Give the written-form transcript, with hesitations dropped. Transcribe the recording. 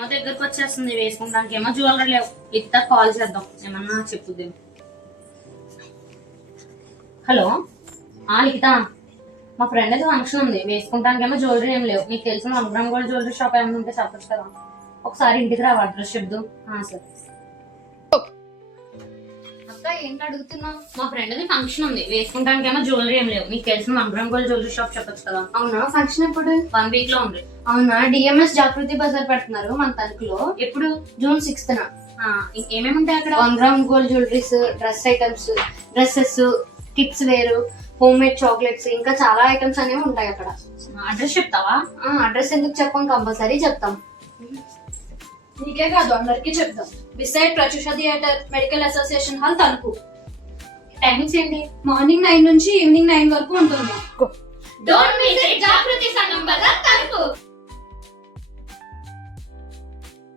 ఏమో దగ్గరకు వచ్చేస్తుంది వేసుకుంటానికి, ఏమో జ్యువెలరీ లేవు. ఇత్త కాల్ చేద్దాం, ఏమన్నా చెప్పుద్దేమో. హలో, లిఖిత, మా ఫ్రెండ్ అయితే ఫంక్షన్ ఉంది, వేసుకుంటానికి ఏమో జ్యువెలరీ ఏం లేవు. నీకు తెలిసిన 1 గ్రామ్ గోల్డ్ జ్యువెలరీ షాప్ ఏమైనా ఉంటే చెప్పచ్చు కదా. ఒకసారి ఇంటికి రావు, అడ్రస్ చెప్దు. సరే అక్క, ఏంటి అడుగుతున్నావు? మా ఫ్రెండ్ ది ఫంక్షన్ ఉంది, వేసుకుంటానికి ఏమో జ్యువెలరీ ఏం లేవు. నీకు తెలిసిన 1 గ్రామ్ గోల్డ్ జ్యువెలరీ షాప్ చెప్పచ్చు కదా. అవునా, ఫంక్షన్ ఎప్పుడు? 1 వీక్ లో ఉంది. అవునా, డిఎంఎస్ జాగృతి బజార్ పెడుతున్నారు మన తణుకులో. ఎప్పుడు? June 6th. ఏమేమి ఉంటాయి అక్కడ? 1 gram gold jewelleries, dress items, dresses, kids wear, home made chocolates, ఇంకా చాలా ఐటమ్స్ అనేవి ఉంటాయి అక్కడ. అడ్రస్ చెప్తావా? అడ్రస్ ఎందుకు చెప్పాం, కంపల్సరీ చెప్తాం. నీకే కాదు అందరికి చెప్దాం. Beside Pratyusha theatre, medical association hall, Tanuku. Timings ఏంటి? మార్నింగ్ 9 నుంచి ఈవినింగ్ 9 వరకు ఉంటుంది. డోంట్ మిస్ ఇట్, జాగృతి సంఘం బజార్, తణుకు.